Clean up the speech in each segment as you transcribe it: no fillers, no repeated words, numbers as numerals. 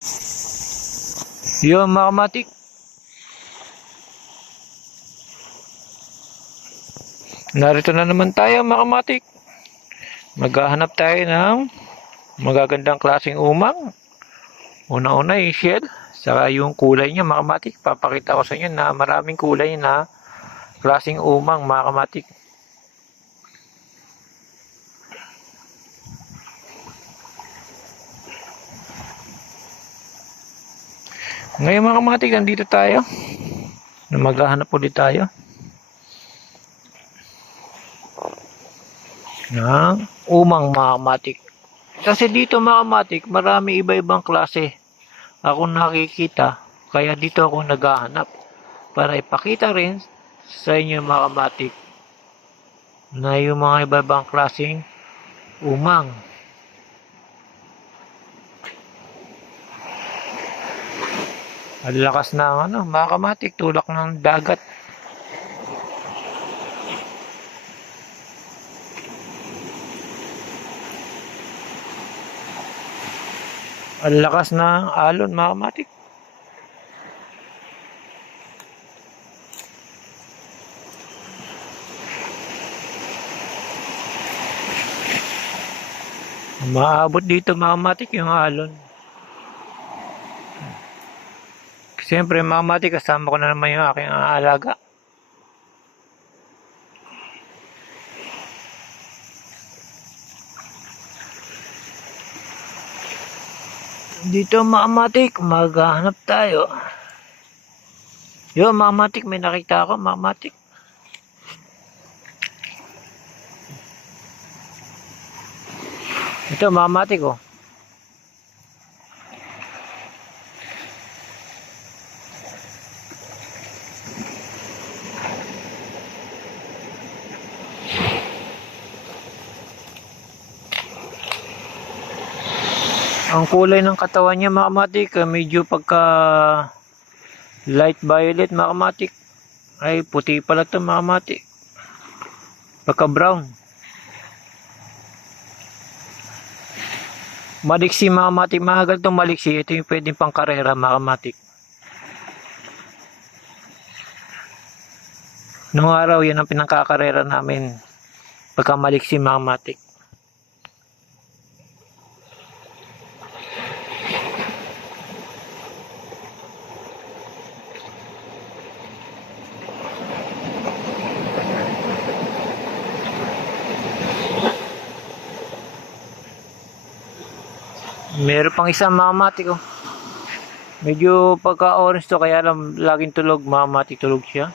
Yo mga kamatik, narito na naman tayo mga kamatik. Maghahanap tayo ng magagandang klaseng umang. Una-una yung shell, saka yung kulay niya mga kamatik. Papakita ko sa inyo na maraming kulay na klaseng umang mga kamatik. Ngayon mga kamatik, nandito tayo. Maghahanap ulit tayo ng umang mga kamatik. Kasi dito mga kamatik, marami iba-ibang klase ako nakikita. Kaya dito ako naghahanap para ipakita rin sa inyo mga kamatik na yung mga iba-ibang klaseng umang. Ang lakas ng mga kamatik, tulak ng dagat. Ang lakas ng alon mga kamatik. Maabot dito mga kamatik yung alon. Siyempre mga kamatik, kasama ko na naman yung aking alaga. Dito mga kamatik, maghahanap tayo. Yo mga kamatik, may nakita ako mga kamatik. Ito mga kamatik oh. Ang kulay ng katawan niya mga kamatik, medyo pagka light violet mga kamatik. Ay puti pala ito mga kamatik. Pagka brown. Maliksi mga kamatik, mahagal itong maliksi. Ito yung pwedeng pang karera mga kamatik. Noong araw yan ang pinangkakarera namin. Pagka maliksi mga kamatik. Meron pang isang mga kamatik oh. Medyo pagka orange to, kaya lang laging tulog mga kamatik, tulog siya.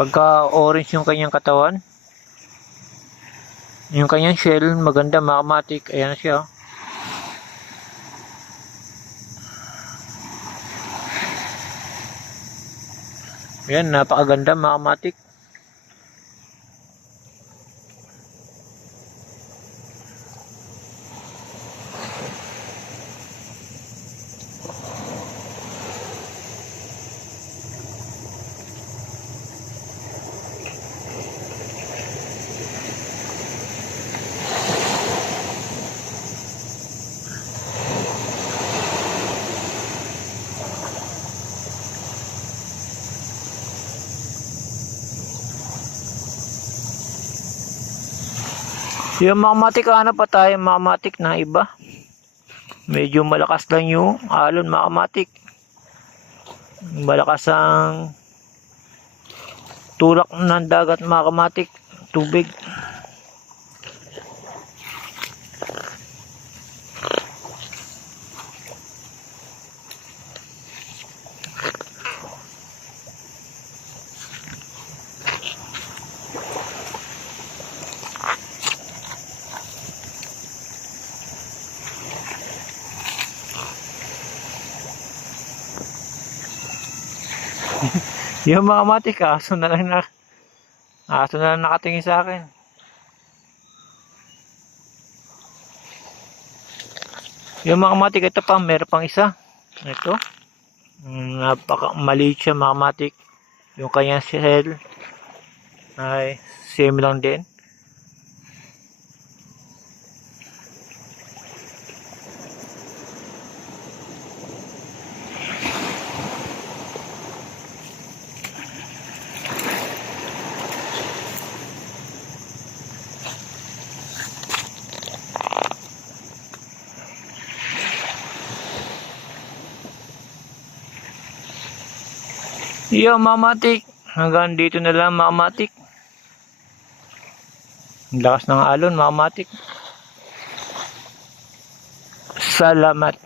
Pagka orange yung kanyang katawan, yung kanyang shell, maganda mga kamatik. Ayan na siya oh. Ayan, napakaganda mga kamatik. Yung mga kamatik, ano pa tayo mga kamatik na iba. Medyo malakas lang yung alon mga kamatik. Malakas ang tulak ng dagat mga kamatik, tubig. Yung mga kamatik, aso na lang nakatingin sa akin. Yung mga kamatik, ito pa, meron pang isa. Ito. Napaka maliit siya mga kamatik. Yung kanyang cell ay same lang din. Yo, Mamatik. Hanggang dito na lang, Mamatik. Ang lakas ng alon, Mamatik. Salamat.